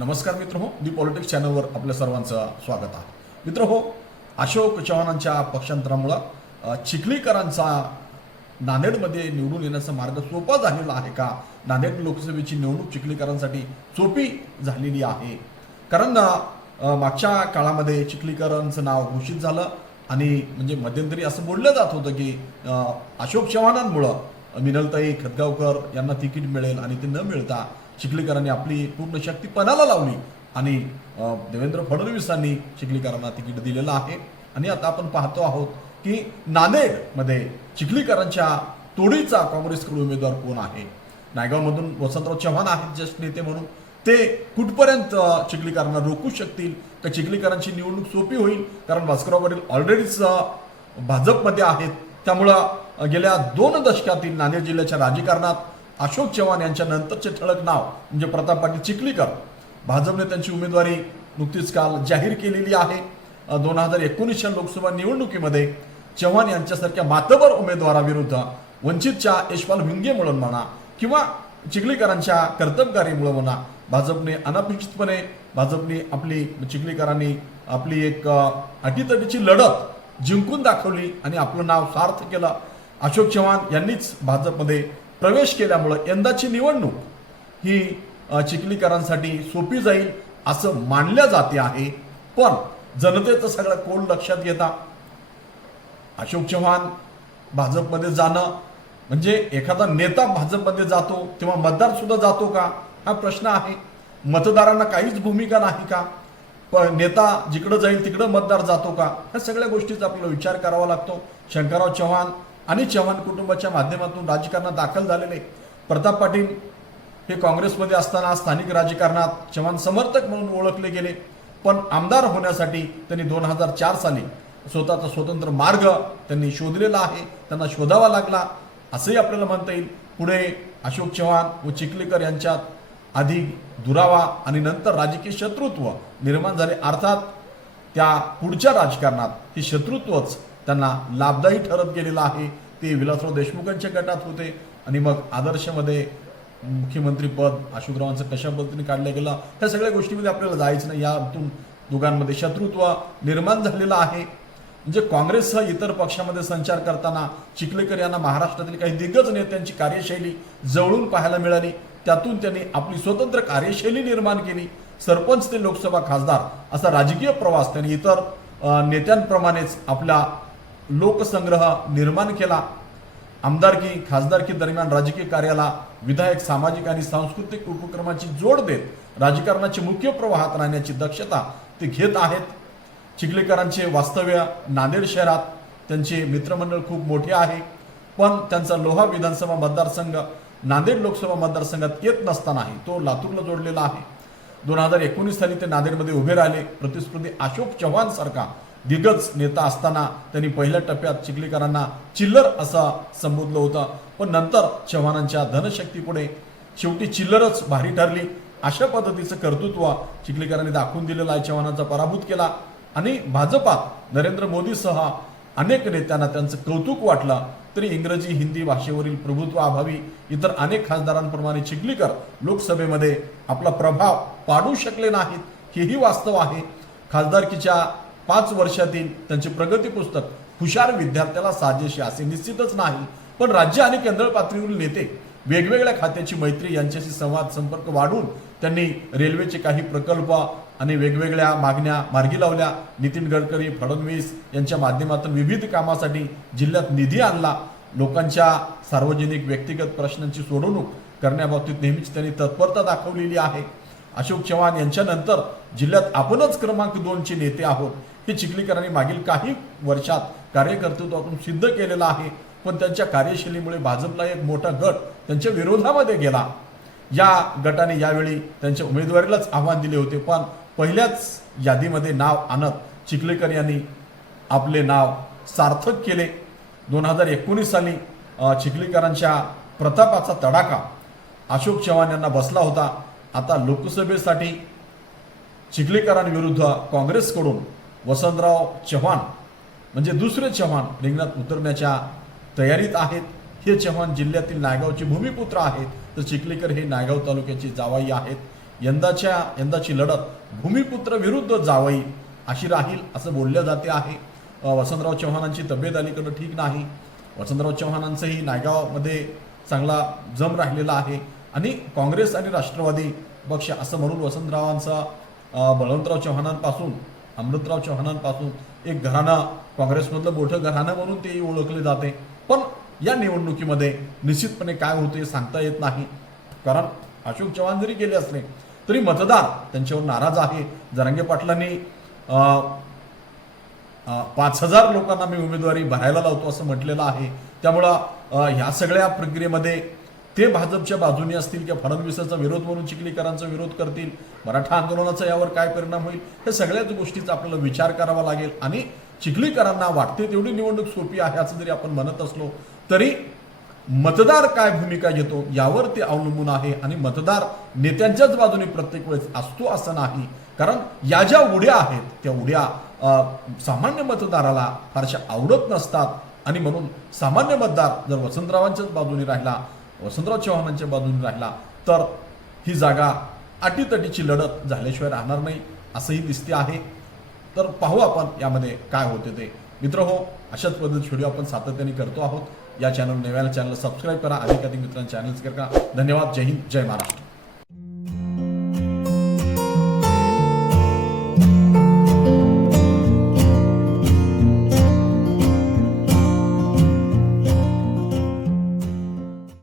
नमस्कार मित्र हो दी पॉलिटिक्स चॅनलवर आपल्या सर्वांचं स्वागत आहे. मित्र हो अशोक चव्हाणांच्या पक्षांतरामुळं चिखलीकरांचा नांदेडमध्ये निवडून येण्याचा मार्ग सोपा झालेला आहे का? नांदेड लोकसभेची निवडणूक चिखलीकरांसाठी सोपी झालेली आहे. कारण मागच्या काळामध्ये चिखलीकरांचं नाव घोषित झालं आणि म्हणजे मध्यंतरी असं बोललं जात होतं की अशोक चव्हाणांमुळं मिनलताई खतगावकर यांना तिकीट मिळेल आणि ते न मिळता चिखलीकरांनी आपली पूर्ण शक्ती पणाला लावली. आणि देवेंद्र फडणवीसांनी चिखलीकरांना तिकीट दिलेलं आहे. आणि आता आपण पाहतो आहोत की नांदेडमध्ये चिखलीकरांच्या तोडीचा काँग्रेसकडून उमेदवार कोण आहे? नायगावमधून वसंतराव चव्हाण आहेत ज्येष्ठ नेते म्हणून. ते कुठपर्यंत चिखलीकरांना रोखू शकतील? का चिखलीकरांची निवडणूक सोपी होईल? कारण भास्करराव पाटील ऑलरेडीच भाजपमध्ये आहेत. त्यामुळं गेल्या दोन दशकातील नांदेड जिल्ह्याच्या राजकारणात अशोक चव्हाण यांच्या नंतरचे ठळक नाव म्हणजे प्रताप पाटील चिखलीकर. भाजपने त्यांची उमेदवारी नुकतीच काल जाहीर केलेली आहे. दोन हजार एकोणीसच्या लोकसभा निवडणुकीमध्ये चव्हाण यांच्यासारख्या मातबर उमेदवाराविरुद्ध वंचितच्या यशपाल भिंगेमुळे म्हणा किंवा चिखलीकरांच्या कर्तबगारीमुळे म्हणा भाजपने अनपेक्षितपणे भाजपने आपली चिखलीकरांनी आपली एक अटीतटीची लढत जिंकून दाखवली आणि आपलं नाव सार्थ केलं. अशोक चव्हाण यांनीच भाजपमध्ये प्रवेश केल्यामुळं यंदाची निवडणूक ही चिखलीकरांसाठी सोपी जाईल असं मानल्या जाते आहे. पण जनतेचं सगळं कोण लक्षात घेता अशोक चव्हाण भाजपमध्ये जाणं म्हणजे एखादा नेता भाजपमध्ये जातो तेव्हा मतदार सुद्धा जातो का? हा प्रश्न आहे. मतदारांना काहीच भूमिका नाही का? पण नेता जिकडं जाईल तिकडं मतदार जातो का? ह्या सगळ्या गोष्टीचा आपल्याला विचार करावा लागतो. शंकरराव चव्हाण आणि चव्हाण कुटुंबाच्या माध्यमातून राजकारणात दाखल झालेले प्रताप पाटील हे काँग्रेसमध्ये असताना स्थानिक राजकारणात चव्हाण समर्थक म्हणून ओळखले गेले. पण आमदार होण्यासाठी त्यांनी दोन हजार चार साली स्वतःचा स्वतंत्र मार्ग त्यांनी शोधलेला आहे. त्यांना शोधावा लागला असंही आपल्याला म्हणता येईल. पुढे अशोक चव्हाण व चिखलीकर यांच्यात आधी दुरावा आणि नंतर राजकीय शत्रुत्व निर्माण झाले. अर्थात त्या पुढच्या राजकारणात हे शत्रुत्वच त्यांना लाभदायी ठरत गेलेलं आहे. ते विलासराव देशमुखांच्या गटात होते. आणि मग आदर्शमध्ये मुख्यमंत्री पद अशोकरावांचं कशा पद्धतीने काढलं गेलं ह्या सगळ्या गोष्टीमध्ये आपल्याला जायचं नाही. यातून दोघांमध्ये शत्रुत्व निर्माण झालेलं आहे. म्हणजे काँग्रेससह इतर पक्षामध्ये संचार करताना चिखलेकर यांना महाराष्ट्रातील काही दिग्गज नेत्यांची कार्यशैली जवळून पाहायला मिळाली. त्यातून त्यांनी आपली स्वतंत्र कार्यशैली निर्माण केली. सरपंच ते लोकसभा खासदार असा राजकीय प्रवास त्यांनी इतर नेत्यांप्रमाणेच आपला लोकसंग्रह निर्माण केला. आमदारकी खासदारकी दरम्यान राजकीय कार्याला विधायक सामाजिक आणि सांस्कृतिक उपक्रमाची जोड देत राजकारणाचे मुख्य प्रवाहात राहण्याची दक्षता ते घेत आहेत. चिखलेकरांचे वास्तव्य नांदेड शहरात त्यांचे मित्रमंडळ खूप मोठे आहे. पण त्यांचा लोहा विधानसभा मतदारसंघ नांदेड लोकसभा मतदारसंघात येत नसतानाही तो लातूरला जोडलेला आहे. दोन हजार एकोणीस साली ते नांदेडमध्ये उभे राहिले. प्रतिस्पर्धी अशोक चव्हाण सारखा दिग्गज नेता असताना त्यांनी पहिल्या टप्प्यात चिखलीकरांना चिल्लर असं संबोधलं होतं. पण नंतर चव्हाणांच्या धनशक्तीपुढे शेवटी चिल्लरच भारी ठरली. अशा पद्धतीचं कर्तृत्व चिखलीकरांनी दाखवून दिलेलं आहे. चव्हाणांचा पराभूत केला आणि भाजपात नरेंद्र मोदीसह अनेक नेत्यांना त्यांचं कौतुक वाटलं. तरी इंग्रजी हिंदी भाषेवरील प्रभुत्व अभावी इतर अनेक खासदारांप्रमाणे चिखलीकर लोकसभेमध्ये आपला प्रभाव पाडू शकले नाहीत हेही वास्तव आहे. खासदारकीच्या पाच वर्षातील त्यांचे प्रगती पुस्तक हुशार विद्यार्थ्याला साजेशी असे निश्चितच नाही. पण राज्य आणि केंद्र पातळीवरील नेते वेगवेगळ्या खात्याची मैत्री यांच्याशी संवाद संपर्क वाढून त्यांनी रेल्वेचे काही प्रकल्प आणि वेगवेगळ्या मागण्या मार्गी लावल्या. नितीन गडकरी फडणवीस यांच्या माध्यमातून विविध कामासाठी जिल्ह्यात निधी आणला. लोकांच्या सार्वजनिक व्यक्तिगत प्रश्नांची सोडवणूक करण्याबाबतीत नेहमीच त्यांनी तत्परता दाखवलेली आहे. अशोक चव्हाण यांच्यानंतर जिल्ह्यात आपणच क्रमांक दोनचे नेते आहोत. हे चिखलीकरांनी मागील काही वर्षात कार्यकर्तृत्वातून सिद्ध केलेलं आहे. पण त्यांच्या कार्यशैलीमुळे भाजपला एक मोठा गट त्यांच्या विरोधामध्ये गेला. या गटाने यावेळी त्यांच्या उमेदवारीलाच आव्हान दिले होते. पण पहिल्याच यादीमध्ये नाव आणत चिखलेकर यांनी आपले नाव सार्थक केले. दोन हजार एकोणीस साली चिखलीकरांच्या प्रतापाचा तडाखा अशोक चव्हाण यांना बसला होता. आता लोकसभेसाठी चिखलेकरांविरुद्ध काँग्रेसकडून वसंतराव चव्हाण म्हणजे दुसरे चव्हाण रिंगणात उतरण्याच्या तयारीत आहेत. हे चव्हाण जिल्ह्यातील नायगावचे भूमिपुत्र आहेत. तर चिखलेकर हे नायगाव तालुक्याचे जावाई आहेत. यंदाच्या यंदाची लढत भूमिपुत्र विरुद्ध जावाई अशी राहील असं बोललं जाते आहे. वसंतराव चव्हाणांची तब्येत अलीकडं ठीक नाही. वसंतराव चव्हाणांचंही नायगावमध्ये चांगला जम राहिलेला आहे. आणि काँग्रेस आणि राष्ट्रवादी पक्ष असं म्हणून वसंतरावांचा बळवंतराव चव्हाणांपासून अमृतराव चव्हाणांपासून एक घराणा काँग्रेसमधलं मोठं घराणं म्हणून तेही ओळखले जाते. पण या निवडणुकीमध्ये निश्चितपणे काय होते हे सांगता येत नाही. कारण अशोक चव्हाण जरी गेले असले तरी मतदार त्यांच्यावर नाराज आहे. जरांगे पाटलांनी पाच हजार लोकांना मी उमेदवारी भरायला लावतो असं म्हटलेलं आहे. त्यामुळं ह्या सगळ्या प्रक्रियेमध्ये ते भाजपच्या बाजूने असतील किंवा फडणवीसाचा विरोध म्हणून चिखलीकरांचा विरोध करतील मराठा आंदोलनाचा यावर काय परिणाम होईल हे सगळ्याच गोष्टीचा आपल्याला विचार करावा लागेल. आणि चिखलीकरांना वाटते तेवढी निवडणूक सोपी आहे असं जरी आपण म्हणत असलो तरी मतदार काय भूमिका घेतो यावर ते अवलंबून आहे. आणि मतदार नेत्यांच्याच बाजूने प्रत्येक वेळेस असतो असं नाही. कारण या ज्या उड्या आहेत त्या उड्या सामान्य मतदाराला फारशा आवडत नसतात. आणि म्हणून सामान्य मतदार जर वसंतरावांच्याच बाजूने राहिला वसंतराव चव्हाणांच्या बाजूने राहिला तर ही जागा अटीतटीची लढत झाल्याशिवाय राहणार नाही असंही दिसते आहे. तर पाहू आपण यामध्ये काय होते ते. मित्र हो अशाच पद्धतीचे व्हिडिओ आपण सातत्याने करतो आहोत. या चॅनल नव्याला चॅनल सबस्क्राईब करा. अधिकाधिक मित्रांना चॅनल करा. धन्यवाद. जय हिंद. जय महाराष्ट्र.